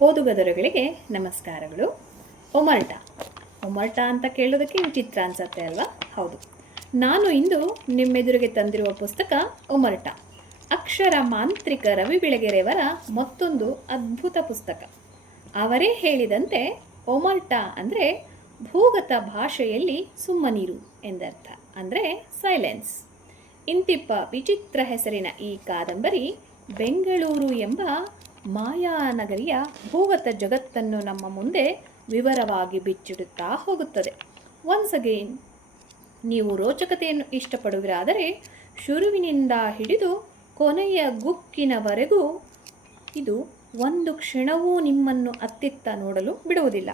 ಓದುಗದರುಗಳಿಗೆ ನಮಸ್ಕಾರಗಳು. ಒಮರ್ಟ ಒಮರ್ಟ ಅಂತ ಕೇಳೋದಕ್ಕೆ ವಿಚಿತ್ರ ಅನ್ಸತ್ತೆ ಅಲ್ವಾ? ಹೌದು. ನಾನು ಇಂದು ನಿಮ್ಮೆದುರಿಗೆ ತಂದಿರುವ ಪುಸ್ತಕ ಒಮರ್ಟ ಅಕ್ಷರ ಮಾಂತ್ರಿಕ ರವಿ ಬೆಳಗೆರೆಯವರ ಮತ್ತೊಂದು ಅದ್ಭುತ ಪುಸ್ತಕ. ಅವರೇ ಹೇಳಿದಂತೆ ಒಮರ್ಟ ಅಂದರೆ ಭೂಗತ ಭಾಷೆಯಲ್ಲಿ ಸುಮ್ಮನೀರು ಎಂದರ್ಥ. ಅಂದರೆ ಸೈಲೆನ್ಸ್ ಇಂತಿಪ್ಪ ವಿಚಿತ್ರ ಹೆಸರಿನ ಈ ಕಾದಂಬರಿ ಬೆಂಗಳೂರು ಎಂಬ ಮಾಯಾನಗರಿಯ ಭೂಗತ ಜಗತ್ತನ್ನು ನಮ್ಮ ಮುಂದೆ ವಿವರವಾಗಿ ಬಿಚ್ಚಿಡುತ್ತಾ ಹೋಗುತ್ತದೆ. ಒನ್ಸ್ ಅಗೇನ್ ನೀವು ರೋಚಕತೆಯನ್ನು ಇಷ್ಟಪಡುವಿರಾದರೆ ಶುರುವಿನಿಂದ ಹಿಡಿದು ಕೊನೆಯ ಗುಕ್ಕಿನವರೆಗೂ ಇದು ಒಂದು ಕ್ಷಣವೂ ನಿಮ್ಮನ್ನು ಅತ್ತಿತ್ತ ನೋಡಲು ಬಿಡುವುದಿಲ್ಲ.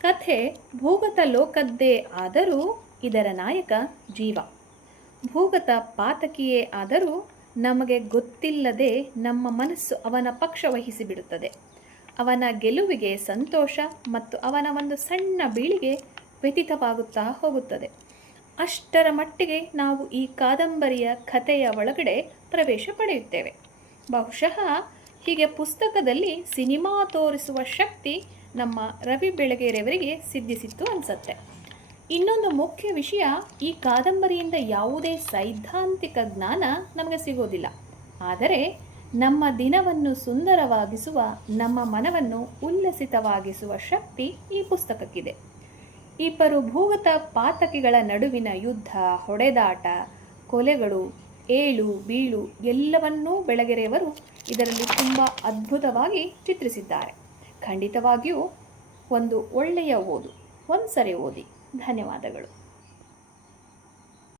ಕಥೆ ಭೂಗತ ಲೋಕದ್ದೇ ಆದರೂ ಇದರ ನಾಯಕ ಜೀವ. ಭೂಗತ ಪಾತಕಿಯೇ ಆದರೂ ನಮಗೆ ಗೊತ್ತಿಲ್ಲದೆ ನಮ್ಮ ಮನಸ್ಸು ಅವನ ಪಕ್ಷ ವಹಿಸಿಬಿಡುತ್ತದೆ. ಅವನ ಗೆಲುವಿಗೆ ಸಂತೋಷ ಮತ್ತು ಅವನ ಒಂದು ಸಣ್ಣ ಬೀಳಿಗೆ ವ್ಯತೀತವಾಗುತ್ತಾ ಹೋಗುತ್ತದೆ. ಅಷ್ಟರ ಮಟ್ಟಿಗೆ ನಾವು ಈ ಕಾದಂಬರಿಯ ಕಥೆಯ ಒಳಗಡೆ ಪ್ರವೇಶ ಪಡೆಯುತ್ತೇವೆ. ಬಹುಶಃ ಹೀಗೆ ಪುಸ್ತಕದಲ್ಲಿ ಸಿನಿಮಾ ತೋರಿಸುವ ಶಕ್ತಿ ನಮ್ಮ ರವಿ ಬೆಳಗೆರೆಯವರಿಗೆ ಸಿದ್ಧಿಸಿತ್ತು ಅನಿಸತ್ತೆ. ಇನ್ನೊಂದು ಮುಖ್ಯ ವಿಷಯ, ಈ ಕಾದಂಬರಿಯಿಂದ ಯಾವುದೇ ಸೈದ್ಧಾಂತಿಕ ಜ್ಞಾನ ನಮಗೆ ಸಿಗೋದಿಲ್ಲ. ಆದರೆ ನಮ್ಮ ದಿನವನ್ನು ಸುಂದರವಾಗಿಸುವ, ನಮ್ಮ ಮನವನ್ನು ಉಲ್ಲಸಿತವಾಗಿಸುವ ಶಕ್ತಿ ಈ ಪುಸ್ತಕಕ್ಕಿದೆ. ಇಬ್ಬರು ಭೂಗತ ಪಾತಕಿಗಳ ನಡುವಿನ ಯುದ್ಧ, ಹೊಡೆದಾಟ, ಕೊಲೆಗಳು, ಏಳು, ಬೀಳು ಎಲ್ಲವನ್ನೂ ಬೆಳಗೆರೆಯವರು ಇದರಲ್ಲಿ ತುಂಬ ಅದ್ಭುತವಾಗಿ ಚಿತ್ರಿಸಿದ್ದಾರೆ. ಖಂಡಿತವಾಗಿಯೂ ಒಂದು ಒಳ್ಳೆಯ ಓದು, ಒಂದ್ಸರಿ ಓದಿ. ಧನ್ಯವಾದಗಳು.